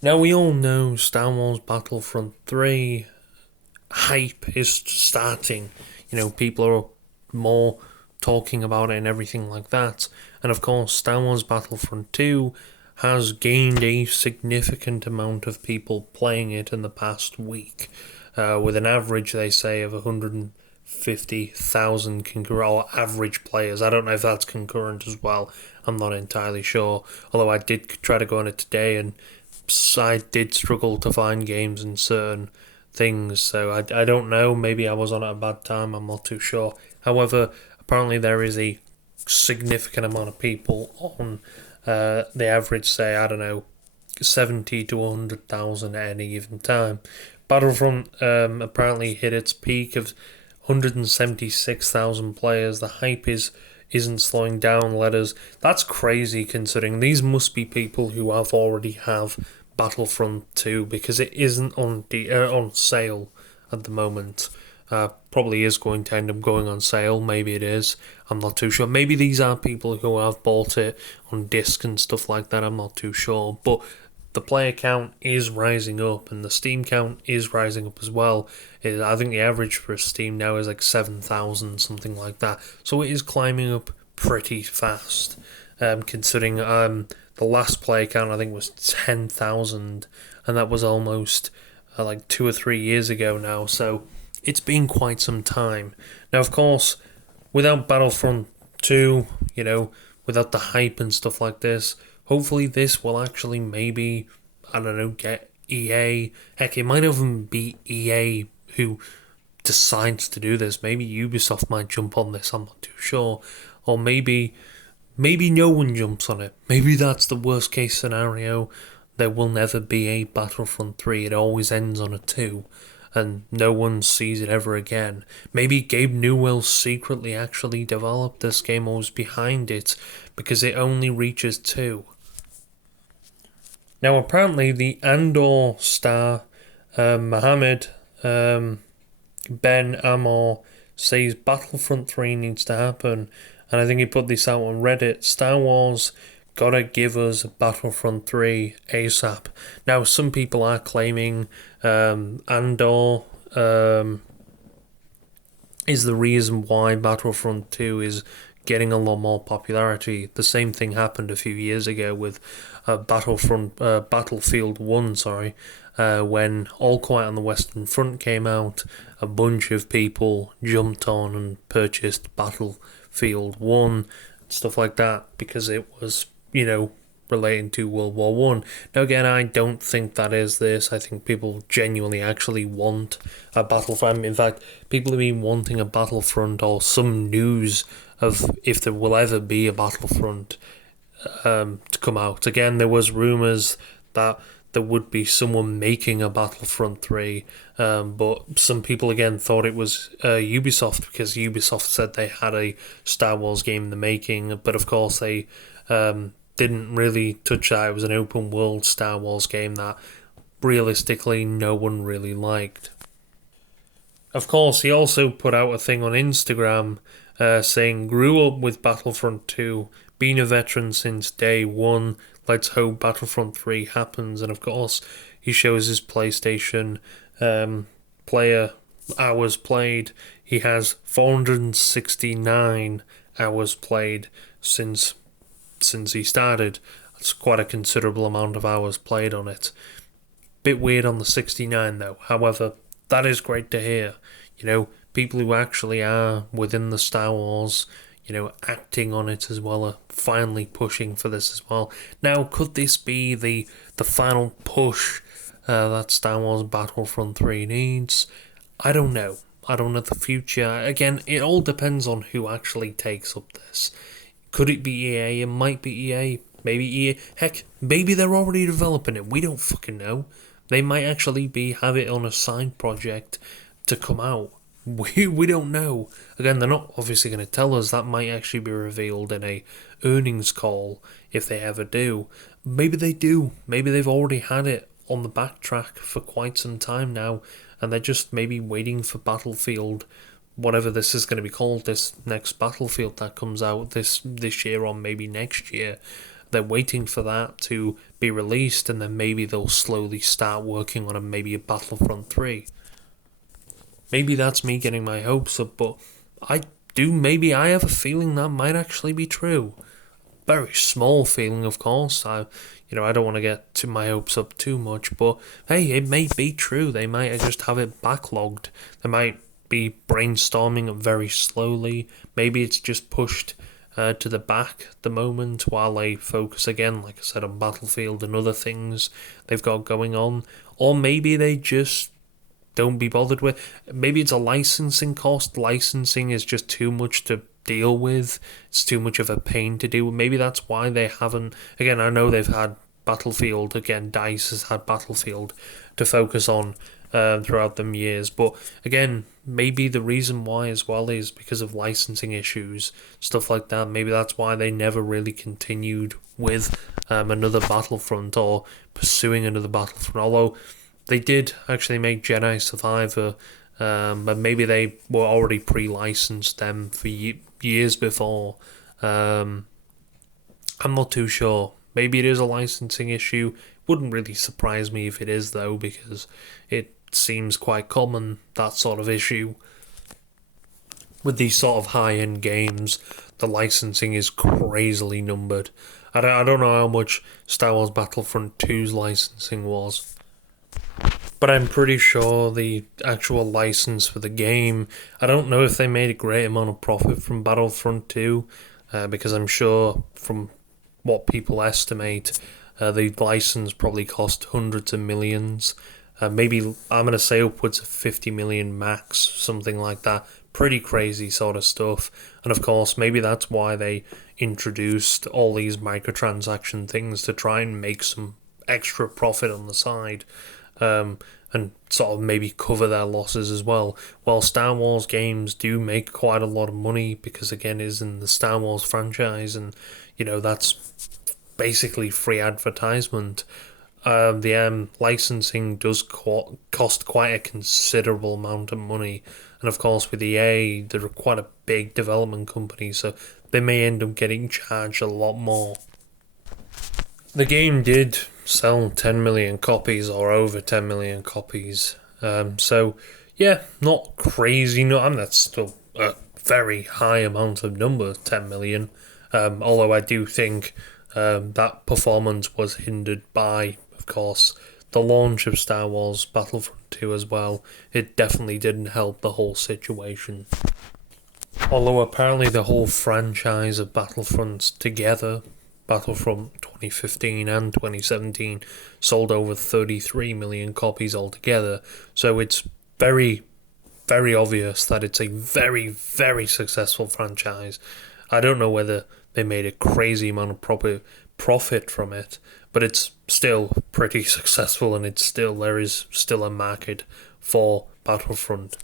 Now, we all know Star Wars Battlefront 3 hype is starting. People are more talking about it and everything like that. And of course, Star Wars Battlefront 2 has gained a significant amount of people playing it in the past week, with an average, they say, of 150,000 concurrent or average players. I don't know if that's concurrent as well. I'm not entirely sure. Although I did try to go on it today, and I did struggle to find games in certain things, so I don't know. Maybe I was on at a bad time. I'm not too sure. However, apparently there is a significant amount of people on the average, say, I don't know, 70 to 100,000 at any given time. Battlefront apparently hit its peak of 176,000 players. The hype isn't slowing down. Letters. That's crazy considering these must be people who have Battlefront 2, because it isn't on sale at the moment. Probably is going to end up going on sale. Maybe it is. I'm not too sure. Maybe these are people who have bought it on disc and stuff like that. I'm not too sure. But the player count is rising up, and the Steam count is rising up as well. I think the average for Steam now is like 7,000, something like that. So it is climbing up pretty fast, considering the last player count I think was 10,000, and that was almost like 2 or 3 years ago now. So it's been quite some time. Now, of course, without Battlefront 2, without the hype and stuff like this, hopefully this will actually maybe, I don't know, get EA. Heck, it might even be EA who decides to do this. Maybe Ubisoft might jump on this, I'm not too sure. Or maybe no one jumps on it. Maybe that's the worst case scenario. There will never be a Battlefront 3. It always ends on a 2, and no one sees it ever again. Maybe Gabe Newell secretly actually developed this game or was behind it, because it only reaches 2. Now, apparently, the Andor star, Mohammed Ben Amor, says Battlefront 3 needs to happen, and I think he put this out on Reddit. Star Wars gotta give us Battlefront 3 ASAP. Now, some people are claiming Andor is the reason why Battlefront 2 is getting a lot more popularity. The same thing happened a few years ago with Battlefield 1, when All Quiet on the Western Front came out. A bunch of people jumped on and purchased Battlefield 1, stuff like that, because it was, relating to World War One. Now, again, I don't think that is this. I think people genuinely actually want a Battlefront. In fact, people have been wanting a Battlefront or some news of if there will ever be a Battlefront to come out. Again, there was rumours that there would be someone making a Battlefront 3, but some people again thought it was Ubisoft, because Ubisoft said they had a Star Wars game in the making, but of course they didn't really touch that. It was an open world Star Wars game that realistically no one really liked. Of course, he also put out a thing on Instagram saying, grew up with Battlefront 2, been a veteran since day one, let's hope Battlefront 3 happens. And of course, he shows his PlayStation player hours played. He has 469 hours played since he started. That's quite a considerable amount of hours played on it. Bit weird on the 69 though. However, that is great to hear. People who actually are within the Star Wars, acting on it as well, are finally pushing for this as well. Now, could this be the final push that Star Wars Battlefront 3 needs? I don't know. I don't know the future. Again, it all depends on who actually takes up this. Could it be EA? It might be EA. Maybe EA. Heck, maybe they're already developing it. We don't fucking know. They might actually have it on a side project to come out. We don't know. Again, they're not obviously going to tell us. That might actually be revealed in a earnings call if they ever do. Maybe they do. Maybe they've already had it on the backtrack for quite some time now, and they're just maybe waiting for Battlefield, whatever this is going to be called, this next Battlefield that comes out this year or maybe next year. They're waiting for that to be released, and then maybe they'll slowly start working on maybe a Battlefront 3. Maybe that's me getting my hopes up, but maybe I have a feeling that might actually be true. Very small feeling, of course. I don't want to get to my hopes up too much, but hey, it may be true. They might just have it backlogged. They might be brainstorming it very slowly. Maybe it's just pushed to the back at the moment while they focus again, like I said, on Battlefield and other things they've got going on. Or maybe they just don't be bothered with. Maybe it's a licensing cost. Licensing is just too much to deal with. It's too much of a pain to do. Maybe that's why they haven't. Again, I know they've had Battlefield. Again, DICE has had Battlefield to focus on throughout them years. But again, maybe the reason why as well is because of licensing issues, stuff like that. Maybe that's why they never really continued with another Battlefront or pursuing another Battlefront. Although they did actually make Jedi Survivor, but maybe they were already pre-licensed them for years before. I'm not too sure. Maybe it is a licensing issue. Wouldn't really surprise me if it is, though, because it seems quite common, that sort of issue. With these sort of high-end games, the licensing is crazily numbered. I don't know how much Star Wars Battlefront 2's licensing was, but I'm pretty sure the actual license for the game, I don't know if they made a great amount of profit from Battlefront 2, because I'm sure from what people estimate, the license probably cost hundreds of millions. Maybe, I'm going to say upwards of 50 million max, something like that. Pretty crazy sort of stuff. And of course, maybe that's why they introduced all these microtransaction things to try and make some extra profit on the side. And sort of maybe cover their losses as well. While Star Wars games do make quite a lot of money because, again, it is in the Star Wars franchise, and that's basically free advertisement. The licensing does cost quite a considerable amount of money, and of course with EA, they're quite a big development company, so they may end up getting charged a lot more. The game did sell 10 million copies or over 10 million copies. So, yeah, not crazy. No, I mean, that's still a very high amount of number, 10 million. Although I do think that performance was hindered by, of course, the launch of Star Wars Battlefront 2 as well. It definitely didn't help the whole situation. Although apparently the whole franchise of Battlefronts together, Battlefront 2015 and 2017, sold over 33 million copies altogether, so it's very, very obvious that it's a very, very successful franchise. I don't know whether they made a crazy amount of profit from it, but it's still pretty successful, and there is still a market for Battlefront.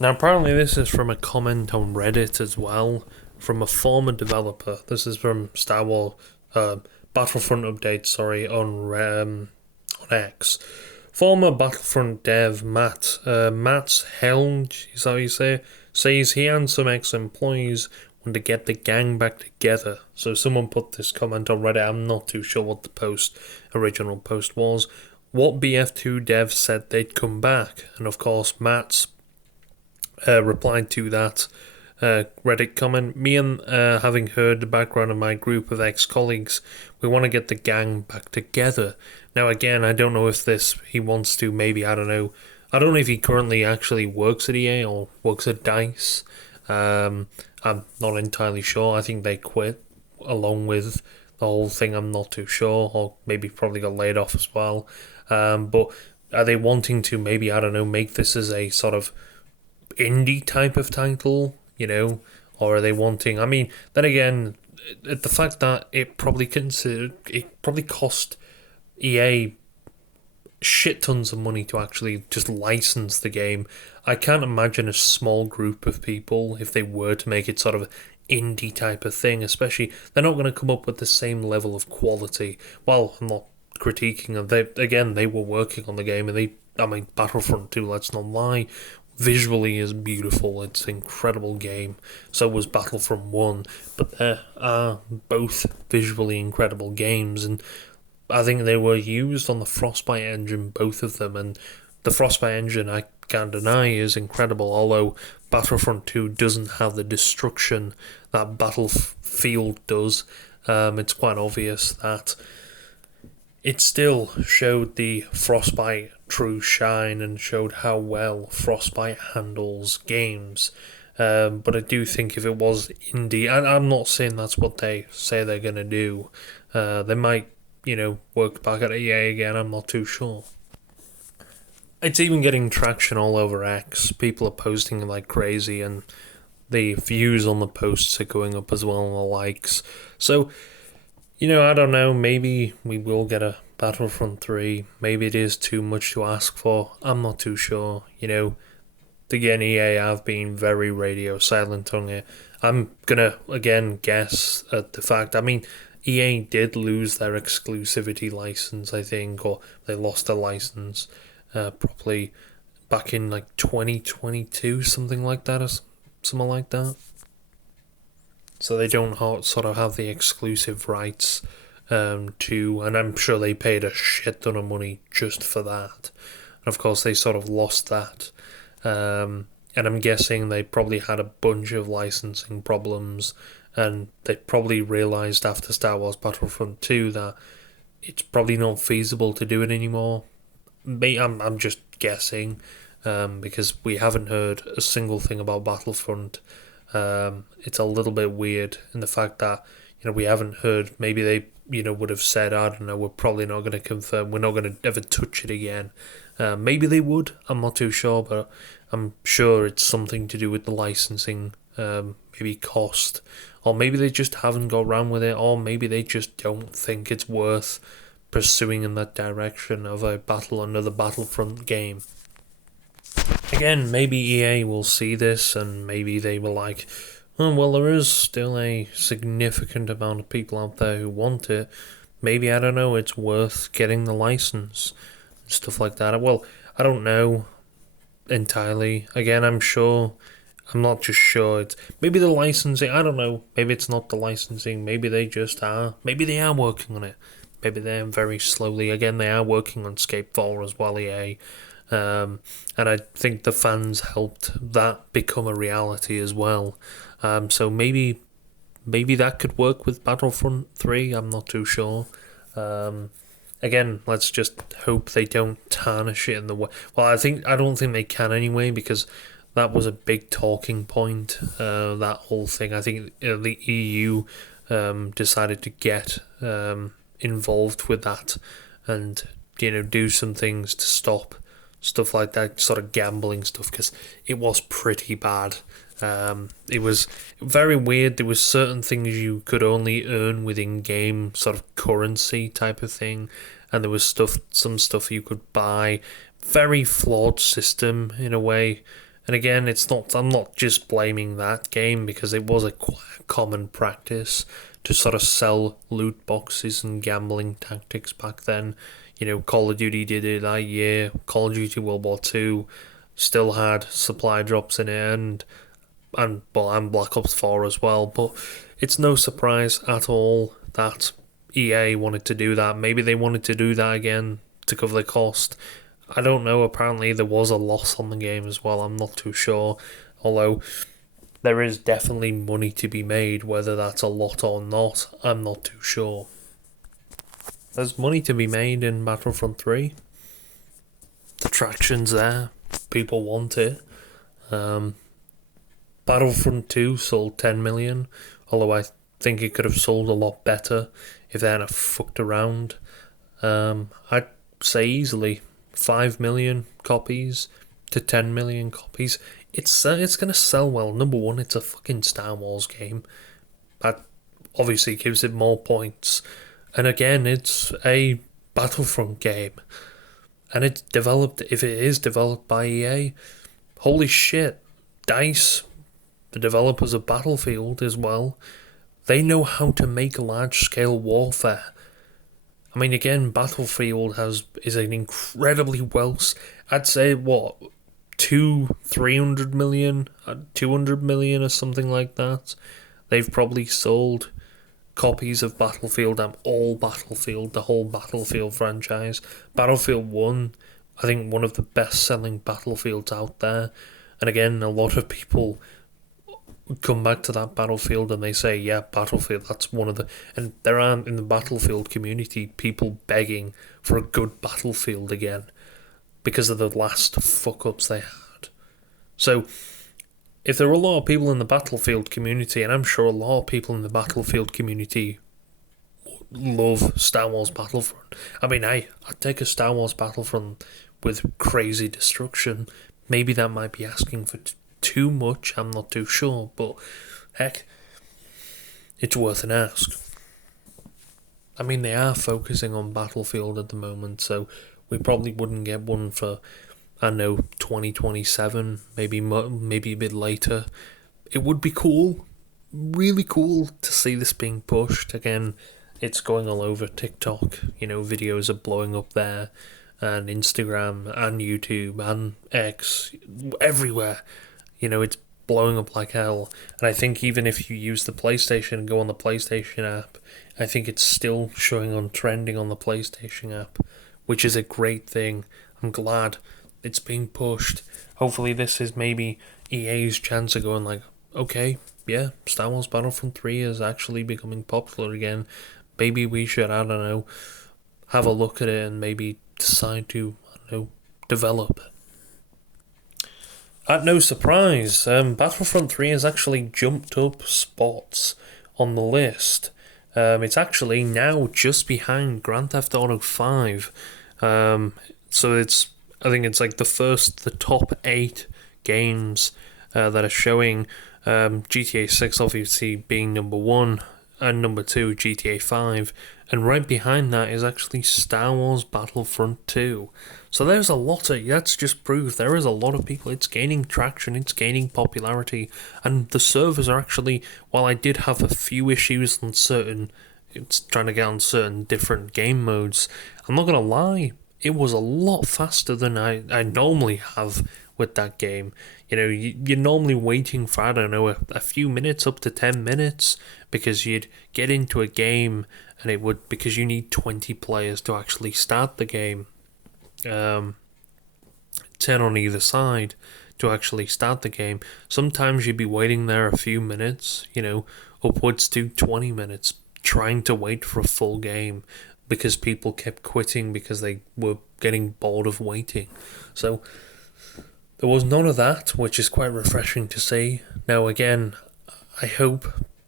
Now apparently this is from a comment on Reddit as well, from a former developer. This is from Star Wars Battlefront update, on X. Former Battlefront dev Matt's Helm, is that how you say, says he and some ex-employees want to get the gang back together. So someone put this comment on Reddit. I'm not too sure what the original post was. What BF2 dev said they'd come back, and of course Matt's replied to that Reddit comment. Me and having heard the background of my group of ex-colleagues, we want to get the gang back together. Now again, I don't know if he wants to, maybe, I don't know if he currently actually works at EA or works at DICE. I'm not entirely sure. I think they quit along with the whole thing. I'm not too sure, or maybe probably got laid off as well. But are they wanting to maybe, I don't know, make this as a sort of indie type of title, or are they wanting, I mean, then again, the fact that it probably cost EA shit tons of money to actually just license the game. I can't imagine a small group of people, if they were to make it sort of indie type of thing, especially, they're not going to come up with the same level of quality. Well, I'm not critiquing them. They were working on the game, and Battlefront 2, let's not lie, visually is beautiful. It's an incredible game. So was Battlefront 1, but they are both visually incredible games, and I think they were used on the Frostbite engine, both of them, and the Frostbite engine, I can't deny, is incredible, although Battlefront 2 doesn't have the destruction that Battlefield does. It's quite obvious that it still showed the Frostbite true shine and showed how well Frostbite handles games. But I do think if it was indie, and I'm not saying that's what they say they're going to do, they might, work back at EA again, I'm not too sure. It's even getting traction all over X. People are posting like crazy, and the views on the posts are going up as well, and the likes. So, I don't know, maybe we will get a Battlefront 3. Maybe it is too much to ask for. I'm not too sure. Again, EA have been very radio silent on it. I'm gonna, again, guess at the fact, EA did lose their exclusivity license, I think, or they lost a license probably back in like 2022, something like that, or something like that. So they don't sort of have the exclusive rights to, and I'm sure they paid a shit ton of money just for that. And of course, they sort of lost that. And I'm guessing they probably had a bunch of licensing problems, and they probably realised after Star Wars Battlefront 2 that it's probably not feasible to do it anymore. I'm just guessing, because we haven't heard a single thing about Battlefront. It's a little bit weird in the fact that we haven't heard. Maybe they would have said, I don't know, we're probably not going to confirm, we're not going to ever touch it again. Maybe they would, I'm not too sure, but I'm sure it's something to do with the licensing, maybe cost, or maybe they just haven't got around with it, or maybe they just don't think it's worth pursuing in that direction of another Battlefront game. Again, maybe EA will see this and maybe they will like, oh, well, there is still a significant amount of people out there who want it. Maybe, I don't know, it's worth getting the license and stuff like that. Well, I don't know entirely. Again, I'm not just sure. It's maybe the licensing, I don't know. Maybe it's not the licensing. Maybe they just are. Maybe they are working on it. Maybe they're very slowly. Again, they are working on Skate 4 as well, EA. And I think the fans helped that become a reality as well. So maybe that could work with Battlefront 3. I'm not too sure. Again, let's just hope they don't tarnish it in the way. Well, I don't think they can anyway, because that was a big talking point. That whole thing. I think the EU decided to get involved with that and do some things to stop stuff like that, sort of gambling stuff, because it was pretty bad. It was very weird. There was certain things you could only earn with in-game sort of currency type of thing, and there was some stuff you could buy. Very flawed system in a way. And again, I'm not just blaming that game, because it was a quite common practice to sort of sell loot boxes and gambling tactics back then. Call of Duty did it that year. Call of Duty World War II still had supply drops in it, and Black Ops 4 as well. But it's no surprise at all that EA wanted to do that. Maybe they wanted to do that again to cover the cost. I don't know. Apparently there was a loss on the game as well. I'm not too sure. Although there is definitely money to be made. Whether that's a lot or not, I'm not too sure. There's money to be made in Battlefront 3. The traction's there. People want it. Battlefront 2 sold 10 million, although I think it could have sold a lot better if they hadn't fucked around. I'd say easily 5 million copies to 10 million copies. It's going to sell well. Number one, it's a fucking Star Wars game. That obviously gives it more points. And again, it's a Battlefront game. And it's developed, if it is developed by EA, holy shit, DICE, the developers of Battlefield as well, they know how to make large-scale warfare. Again, Battlefield is an incredibly I'd say, 300 million, 200 million or something like that. They've probably sold copies of Battlefield and all Battlefield, the whole Battlefield franchise. Battlefield 1, I think one of the best selling Battlefields out there. And again, a lot of people come back to that Battlefield and they say, yeah, Battlefield, that's one of the... And there aren't, in the Battlefield community, people begging for a good Battlefield again because of the last fuck-ups they had. So, if there are a lot of people in the Battlefield community, and I'm sure a lot of people in the Battlefield community love Star Wars Battlefront. I mean, I'd take a Star Wars Battlefront with crazy destruction. Maybe that might be asking for too much, I'm not too sure, but heck, it's worth an ask. I mean, they are focusing on Battlefield at the moment, so we probably wouldn't get one for, I don't know, 2027, maybe a bit later. It would be cool, really cool to see this being pushed. Again, it's going all over TikTok, videos are blowing up there, and Instagram, and YouTube, and X, everywhere. It's blowing up like hell. And I think even if you use the PlayStation and go on the PlayStation app, I think it's still showing on trending on the PlayStation app, which is a great thing. I'm glad it's being pushed. Hopefully this is maybe EA's chance of going like, okay, yeah, Star Wars Battlefront 3 is actually becoming popular again. Maybe we should, I don't know, have a look at it and maybe decide to, develop it. At no surprise, Battlefront 3 has actually jumped up spots on the list. It's actually now just behind Grand Theft Auto 5. So I think it's like the top 8 games that are showing. GTA 6 obviously being number 1, and number 2 GTA 5, and right behind that is actually Star Wars Battlefront 2. So there's a lot that's just proof there is a lot of people, it's gaining traction, it's gaining popularity, and the servers are actually, while I did have a few issues on it's trying to get on certain different game modes, I'm not gonna lie, it was a lot faster than I normally have with that game. You're normally waiting for, I don't know, a few minutes, up to 10 minutes, because you'd get into a game and it would, because you need 20 players to actually start the game. 10 on either side to actually start the game. Sometimes you'd be waiting there a few minutes, upwards to 20 minutes, trying to wait for a full game because people kept quitting because they were getting bored of waiting. So there was none of that, which is quite refreshing to see. Now again, I hope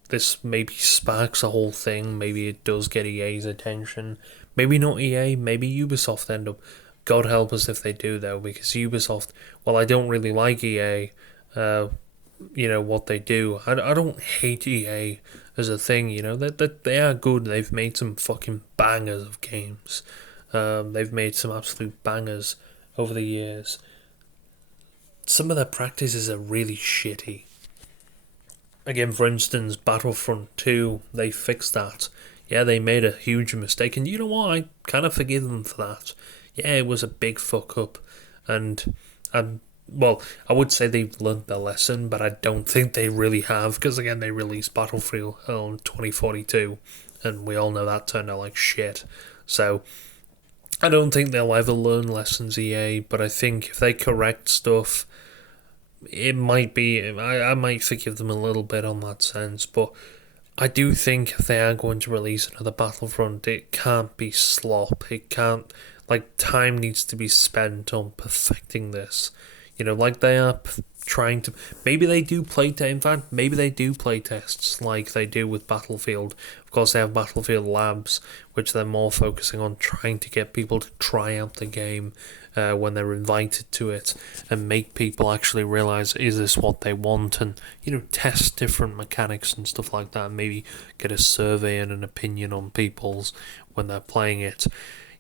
this maybe sparks a whole thing. Maybe it does get EA's attention. Maybe not EA, maybe Ubisoft end up. God help us if they do, though, because Ubisoft, well, I don't really like EA, what they do. I don't hate EA as a thing, that they are good. They've made some fucking bangers of games. They've made some absolute bangers over the years. Some of their practices are really shitty. Again, for instance, Battlefront 2, they fixed that. Yeah, they made a huge mistake, and you know what? I kind of forgive them for that. Yeah, it was a big fuck up, and I would say they've learned their lesson, but I don't think they really have, because again, they released Battlefield in 2042, and we all know that turned out like shit. So I don't think they'll ever learn lessons, EA, but I think if they correct stuff, it might be, I might forgive them a little bit on that sense, but I do think if they are going to release another Battlefront, it can't be slop. It can't, time needs to be spent on perfecting this. Like they are trying to, maybe they do maybe they do play tests like they do with Battlefield. Of course, they have Battlefield Labs, which they're more focusing on trying to get people to try out the game when they're invited to it, and make people actually realize, is this what they want, and test different mechanics and stuff like that, and maybe get a survey and an opinion on people's when they're playing it.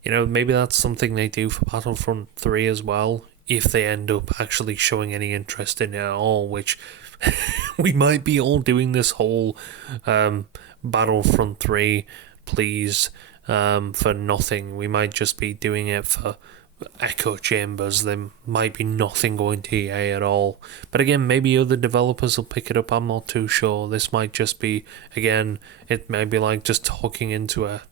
Maybe that's something they do for Battlefront 3 as well, if they end up actually showing any interest in it at all, which we might be all doing this whole Battlefront 3 please for nothing. We might just be doing it for echo chambers. There might be nothing going to EA at all. But again, maybe other developers will pick it up. I'm not too sure. This might just be, again, it may be like just talking into a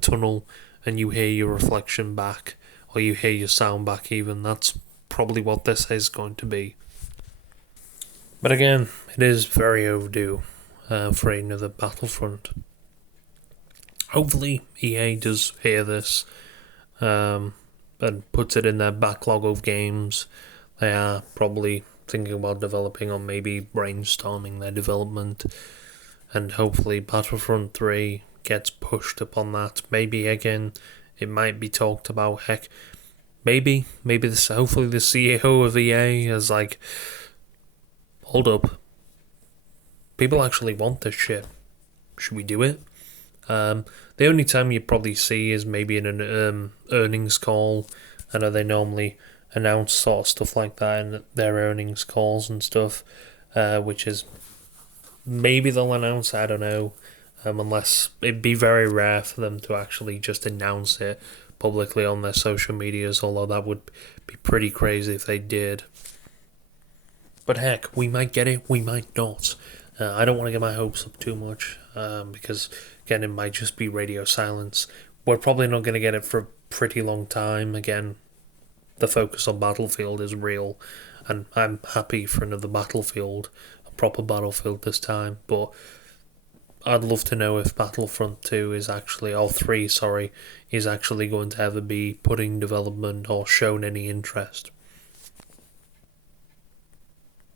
tunnel and you hear your reflection back, or you hear your sound back even. That's probably what this is going to be. But again, it is very overdue for another Battlefront. Hopefully EA does hear this and puts it in their backlog of games. They are probably thinking about developing or maybe brainstorming their development, and hopefully Battlefront 3 gets pushed upon that. Maybe again it might be talked about. Heck, maybe this, hopefully the CEO of EA is like, hold up, people actually want this shit. Should we do it? The only time you probably see is maybe in an earnings call. I know they normally announce sort of stuff like that in their earnings calls and stuff, which is maybe they'll announce, I don't know, unless it'd be very rare for them to actually just announce it publicly on their social medias, although that would be pretty crazy if they did. But heck, we might get it, we might not. I don't want to get my hopes up too much, because, again, it might just be radio silence. We're probably not going to get it for a pretty long time. Again, the focus on Battlefield is real, and I'm happy for another Battlefield, a proper Battlefield this time, but I'd love to know if Battlefront 2 is actually, or 3, sorry, is actually going to ever be put in development or shown any interest.